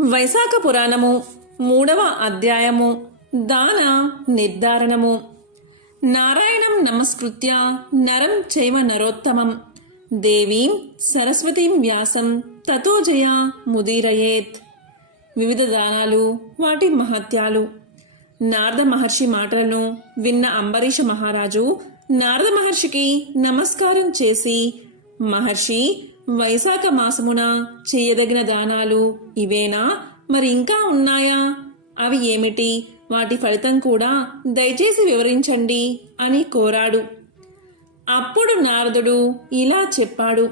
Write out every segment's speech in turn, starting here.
వైశాఖ పురాణము మూడవ అధ్యాయము దాన నిర్ధారణము. నారాయణం నమస్కృత్య నరం చైవ నరోత్తమం. దేవీం సరస్వతీం వ్యాసం తతోజయ ముదీరయేత్. వివిధ దానాలు వాటి మహత్యాలు. నారద మహర్షి మాటలను విన్న అంబరీష మహారాజు నారద మహర్షికి నమస్కారం చేసి మహర్షి వైశాఖ మాసమున చేయదగిన దానాలు ఇవేనా? మరి ఇంకా ఉన్నాయా? అవి ఏమిటి? వాటి ఫలితం కూడా దయచేసి వివరించండి అని కోరాడు. అప్పుడు నారదుడు ఇలా చెప్పాడు.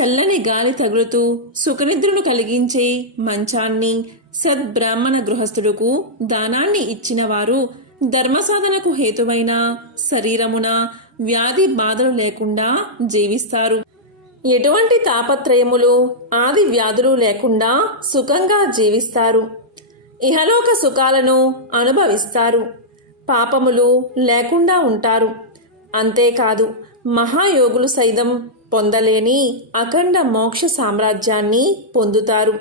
చల్లని గాలి తగులుతూ సుఖనిద్రను కలిగించే మంచాన్ని సద్బ్రాహ్మణ గృహస్థుడుకు దానాన్ని ఇచ్చిన వారు ధర్మసాధనకు హేతువైన శరీరమున వ్యాధి బాధలు లేకుండా జీవిస్తారు. ఎటువంటి తాపత్రయములు ఆది వ్యాధులు లేకుండా సుఖంగా జీవిస్తారు. ఇహలోక సుఖాలను అనుభవిస్తారు. పాపములు లేకుండా ఉంటారు. అంతేకాదు మహాయోగులు సైతం పొందలేని అఖండ మోక్ష సామ్రాజ్యాన్ని పొందుతారు.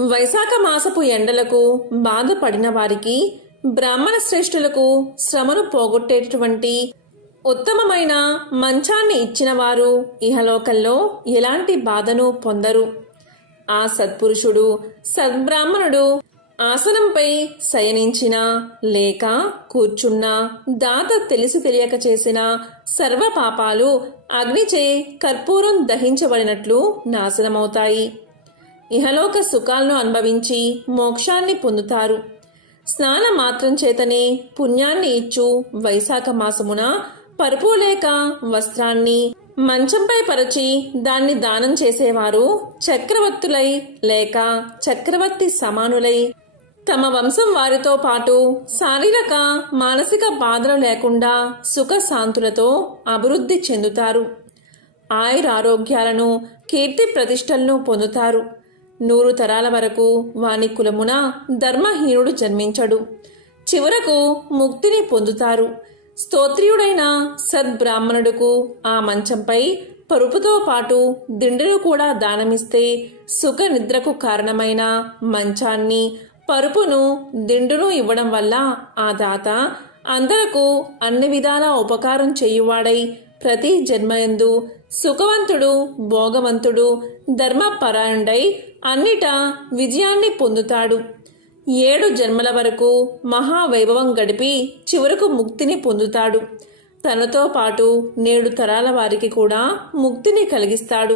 వైశాఖ మాసపు ఎండలకు బాధపడిన వారికి బ్రాహ్మణ శ్రేష్ఠులకు శ్రమను పోగొట్టేటటువంటి ఉత్తమమైన మంచాన్ని ఇచ్చిన వారు ఇహలోకంలో ఎలాంటి బాధను పొందరు. ఆ సత్పురుషుడు సద్బ్రాహ్మణుడు ఆసనంపై శయనించినా లేక కూర్చున్నా దాత తెలిసి తెలియక చేసిన సర్వ పాపాలు అగ్నిచే కర్పూరం దహించబడినట్లు నాశనమవుతాయి. ఇహలోక సుఖాలను అనుభవించి మోక్షాన్ని పొందుతారు. స్నాన మాత్రం చేతనే పుణ్యాన్ని ఇచ్చు వైశాఖ మాసమున పరుపు లేక వస్త్రాన్ని మంచంపై పరచి దాన్ని దానం చేసేవారు చక్రవర్తులై లేక చక్రవర్తి సమానులై. తమ వంశం వారితో పాటు శారీరక మానసిక బాధలు లేకుండా సుఖ శాంతులతో అభివృద్ధి చెందుతారు. ఆయురారోగ్యాలను కీర్తి ప్రతిష్టలను పొందుతారు. నూరు తరాల వరకు వాని కులమున ధర్మహీనుడు జన్మించడు. చివరకు ముక్తిని పొందుతారు. స్తోత్రియుడైన సద్బ్రాహ్మణుడుకు ఆ మంచంపై పరుపుతో పాటు దిండును కూడా దానమిస్తే సుఖ నిద్రకు కారణమైన మంచాన్ని పరుపును దిండును ఇవ్వడం వల్ల ఆ దాత అందరకు అన్ని విధాల ఉపకారం చేయువాడై ప్రతి జన్మయందు సుఖవంతుడు భోగవంతుడు ధర్మపరాయణుడై అన్నిట విజయాన్ని పొందుతాడు. ఏడు జన్మల వరకు మహావైభవం గడిపి చివరకు ముక్తిని పొందుతాడు. తనతో పాటు నేడు తరాల వారికి కూడా ముక్తిని కలిగిస్తాడు.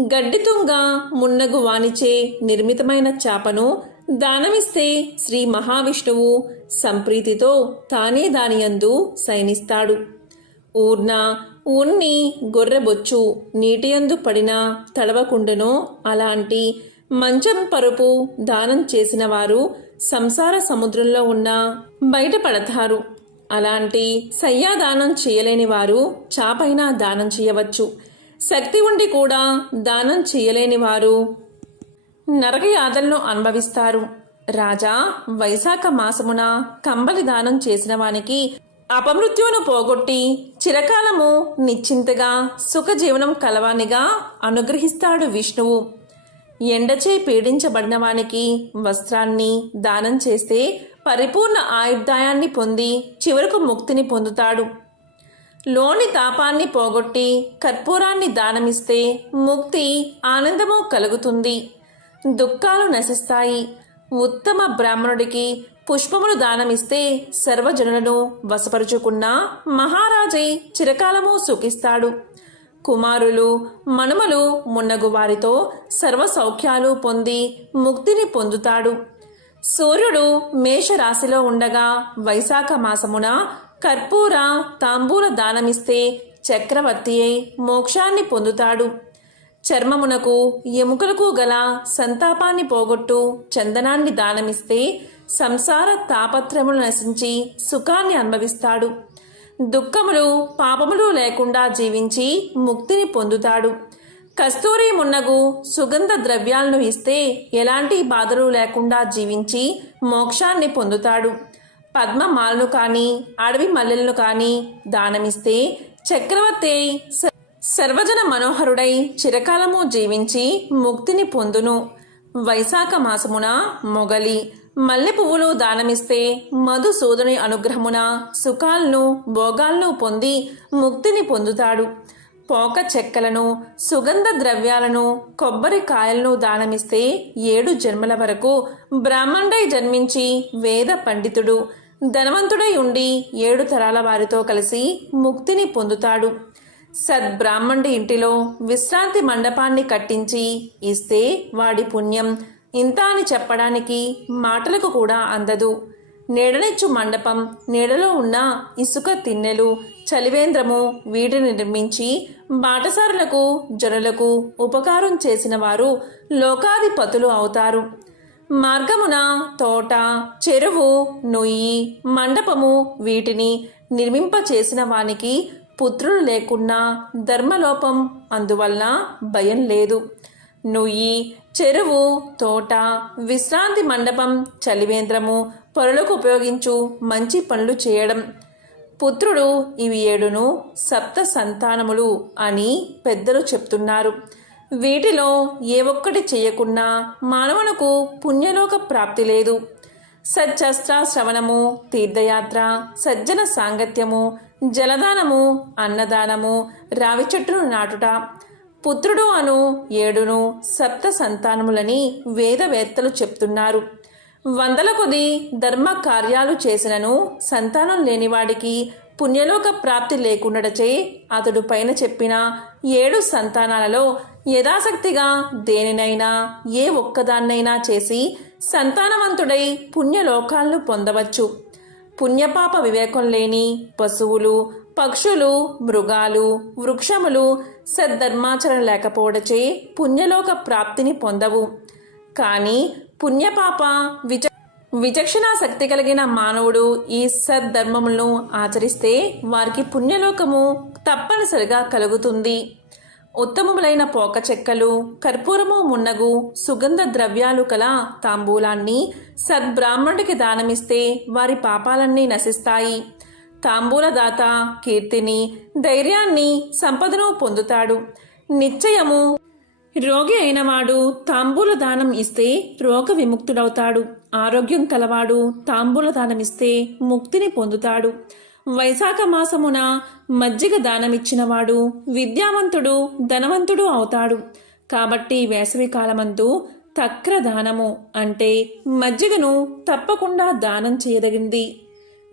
గడ్డితుంగ మున్నగు వానిచే నిర్మితమైన చేపను దానమిస్తే శ్రీ మహావిష్ణువు సంప్రీతితో తానే దానియందు శయనిస్తాడు. ఊర్న ఉన్ని గొర్రెబొచ్చు నీటియందు పడిన తడవకుండెనో అలాంటి మంచం పరుపు దానం చేసిన వారు సంసార సముద్రంలో ఉన్న బయటపడతారు. అలాంటి సయ్యాదానం చేయలేని వారు చాపైనా దానం చేయవచ్చు. శక్తి ఉండి కూడా దానం చేయలేని వారు నరకయాతలను అనుభవిస్తారు. రాజా వైశాఖ మాసమున కంబలి దానం చేసిన వానికి అపమృత్యువును పోగొట్టి చిరకాలము నిశ్చింతగా సుఖజీవనం కలవానిగా అనుగ్రహిస్తాడు విష్ణువు. ఎండచే పీడించబడిన వానికి వస్త్రాన్ని దానం చేస్తే పరిపూర్ణ ఆయుర్దాయాన్ని పొంది చివరకు ముక్తిని పొందుతాడు. లోని తాపాన్ని పోగొట్టి కర్పూరాన్ని దానమిస్తే ముక్తి ఆనందము కలుగుతుంది. దుఃఖాలు నశిస్తాయి. ఉత్తమ బ్రాహ్మణుడికి పుష్పములు దానమిస్తే సర్వజనులను వశపరుచుకున్న మహారాజై చిరకాలము సుఖిస్తాడు. కుమారులు మనుమలు మున్నగు వారితో సర్వసౌఖ్యాలు పొంది ముక్తిని పొందుతాడు. సూర్యుడు మేషరాశిలో ఉండగా వైశాఖ మాసమున కర్పూర తాంబూల దానమిస్తే చక్రవర్తి అయి మోక్షాన్ని పొందుతాడు. చర్మమునకు ఎముకలకు గల సంతాపాన్ని పోగొట్టు చందనాన్ని దానమిస్తే సంసార తాపత్రములు నశించి సుఖాన్ని అనుభవిస్తాడు. దుఃఖములు పాపములు లేకుండా జీవించి ముక్తిని పొందుతాడు. కస్తూరి మున్నగు సుగంధ ద్రవ్యాలను ఇస్తే ఎలాంటి బాధలు లేకుండా జీవించి మోక్షాన్ని పొందుతాడు. పద్మ మాలను కానీ అడవి మల్లెలను కానీ దానమిస్తే చక్రవర్తి స- సర్వజన మనోహరుడై చిరకాలము జీవించి ముక్తిని పొందును. వైశాఖ మాసమున మొగలి మల్లె పువ్వులు దానమిస్తే మధుసూదుని అనుగ్రహమున సుఖాలను భోగాలను పొంది ముక్తిని పొందుతాడు. పోక చెక్కలను సుగంధ ద్రవ్యాలను కొబ్బరికాయలను దానమిస్తే ఏడు జన్మల వరకు బ్రాహ్మణుడై జన్మించి వేద పండితుడు. ధనవంతుడై ఉండి ఏడు తరాల వారితో కలిసి ముక్తిని పొందుతాడు. సద్బ్రాహ్మణుడి ఇంటిలో విశ్రాంతి మండపాన్ని కట్టించి ఇస్తే వాడి పుణ్యం ఇంత అని చెప్పడానికి మాటలకు కూడా అందదు. నీడనిచ్చు మండపం నీడలో ఉన్న ఇసుక తిన్నెలు చలివేంద్రము వీటిని నిర్మించి బాటసారులకు జనులకు ఉపకారం చేసిన వారు లోకాధిపతులు అవుతారు. మార్గమున తోట చెరువు నొయ్యి మండపము వీటిని నిర్మింప చేసిన వానికి పుత్రులు లేకున్నా ధర్మలోపం అందువల్ల భయం లేదు. నుయ్యి చెరువు తోట విశ్రాంతి మండపం చలివేంద్రము పొరలకు ఉపయోగించు మంచి పనులు చేయడం. పుత్రుడు ఇవి ఏడును సప్త సంతానములు అని పెద్దలు చెప్తున్నారు. వీటిలో ఏ ఒక్కటి చేయకున్నా మానవునకు పుణ్యలోక ప్రాప్తి లేదు. సచ్చస్త్ర శ్రవణము తీర్థయాత్ర సజ్జన సాంగత్యము జలదానము అన్నదానము రావి చెట్టును నాటుట పుత్రుడు అను ఏడును సప్త సంతానములని వేదవేత్తలు చెప్తున్నారు. వందల కొద్ది ధర్మ కార్యాలు చేసినను సంతానం లేనివాడికి పుణ్యలోక ప్రాప్తి లేకుండాచే అతడు పైన చెప్పిన ఏడు సంతానాలలో యథాశక్తిగా దేనినైనా ఏ ఒక్కదాన్నైనా చేసి సంతానవంతుడై పుణ్యలోకాలను పొందవచ్చు. పుణ్యపాప వివేకం లేని పశువులు పక్షులు మృగాలు వృక్షములు సద్ధర్మాచరణ లేకపోవడచే పుణ్యలోక ప్రాప్తిని పొందవు. కానీ పుణ్యపాప విచ విచక్షణా శక్తి కలిగిన మానవుడు ఈ సద్ధర్మములను ఆచరిస్తే వారికి పుణ్యలోకము తప్పనిసరిగా కలుగుతుంది. ఉత్తమములైన పోక చెక్కలు కర్పూరము మున్నగు సుగంధ ద్రవ్యాలు కల తాంబూలాన్ని సద్బ్రాహ్మణుడికి దానమిస్తే వారి పాపాలన్నీ నశిస్తాయి. తాంబూలదాత కీర్తిని ధైర్యాన్ని సంపదను పొందుతాడు. నిశ్చయము రోగి అయినవాడు తాంబూల దానం ఇస్తే రోగ విముక్తుడవుతాడు. ఆరోగ్యం కలవాడు తాంబూల దానం ఇస్తే ముక్తిని పొందుతాడు. వైశాఖ మాసమున మజ్జిగ దానమిచ్చినవాడు విద్యావంతుడు ధనవంతుడు అవుతాడు. కాబట్టి వేసవి కాలమందు తక్ర దానము అంటే మజ్జిగను తప్పకుండా దానం చేయదగింది.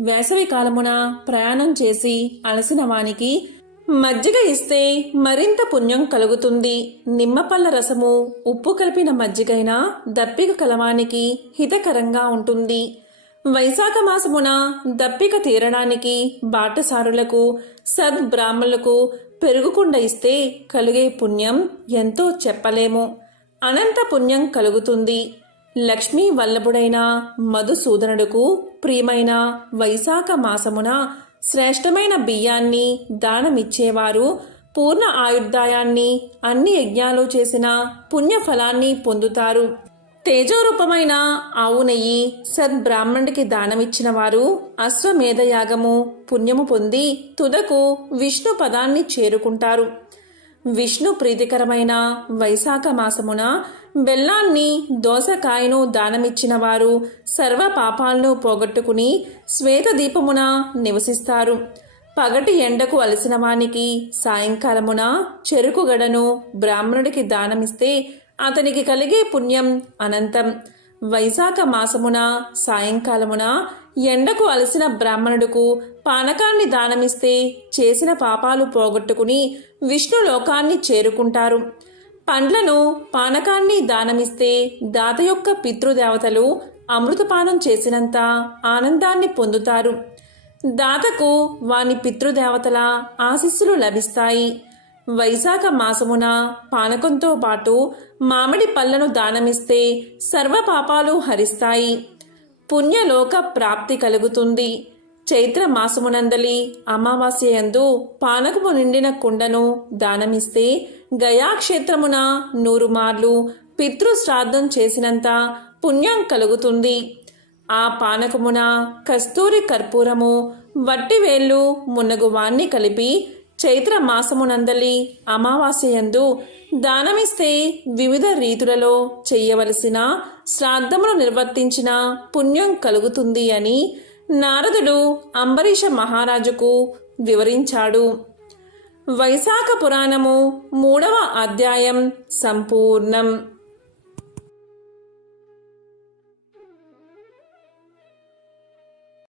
వేసవి కాలమున ప్రయాణం చేసి అలసిన వానికి మజ్జిగ ఇస్తే మరింత పుణ్యం కలుగుతుంది. నిమ్మపళ్ళ రసము ఉప్పు కలిపిన మజ్జిగైనా దప్పిక కలవానికి హితకరంగా ఉంటుంది. వైశాఖ మాసమున దప్పిక తీరడానికి బాటసారులకు సద్బ్రాహ్మణులకు పెరుగుకుండ ఇస్తే కలిగే పుణ్యం ఎంతో చెప్పలేము. అనంత పుణ్యం కలుగుతుంది. లక్ష్మీ వల్లభుడైన మధుసూదనుడుకు ప్రియమైన వైశాఖ మాసమున శ్రేష్టమైన బియ్యాన్ని దానమిచ్చేవారు పూర్ణ ఆయుర్దాయాన్ని అన్ని యజ్ఞాలు చేసిన పుణ్యఫలాన్ని పొందుతారు. తేజోరూపమైన ఆవు నెయ్యి సద్బ్రాహ్మణుడికి దానమిచ్చిన వారు అశ్వమేధయాగము పుణ్యము పొంది తుదకు విష్ణు పదాన్ని చేరుకుంటారు. విష్ణు ప్రీతికరమైన వైశాఖ మాసమున బెల్లాన్ని దోసకాయను దానమిచ్చిన వారు సర్వ పాపాలను పోగొట్టుకుని శ్వేత దీపమున నివసిస్తారు. పగటి ఎండకు అలసిన వానికి సాయంకాలమున చెరుకు గడను బ్రాహ్మణుడికి దానమిస్తే అతనికి కలిగే పుణ్యం అనంతం. వైశాఖ మాసమున సాయంకాలమున ఎండకు అలసిన బ్రాహ్మణుడుకు పానకాన్ని దానమిస్తే చేసిన పాపాలు పోగొట్టుకుని విష్ణు లోకాన్ని చేరుకుంటారు. పండ్లను పానకాన్ని దానమిస్తే దాత యొక్క పితృదేవతలు అమృతపానం చేసినంత ఆనందాన్ని పొందుతారు. దాతకు వాని పితృదేవతల ఆశీస్సులు లభిస్తాయి. వైశాఖ మాసమున పానకంతో పాటు మామిడి పళ్ళను దానమిస్తే సర్వ పాపాలు హరిస్తాయి. పుణ్యలోక ప్రాప్తి కలుగుతుంది. చైత్ర మాసమునందలి అమావాస్య యందు పానకము నిండిన కుండను దానమిస్తే గయాక్షేత్రమున నూరు మార్లు పితృశ్రాద్ధం చేసినంత పుణ్యం కలుగుతుంది. ఆ పానకమున కస్తూరి కర్పూరము వట్టివేళ్ళు మున్నగు వాన్ని కలిపి చైత్ర మాసమునందలి అమావాస్యయందు దానమిస్తే వివిధ రీతులలో చేయవలసిన శ్రాద్ధమును నిర్వర్తించిన పుణ్యం కలుగుతుంది అని నారదుడు అంబరీష మహారాజుకు వివరించాడు. వైశాఖ పురాణము మూడవ అధ్యాయం సంపూర్ణం.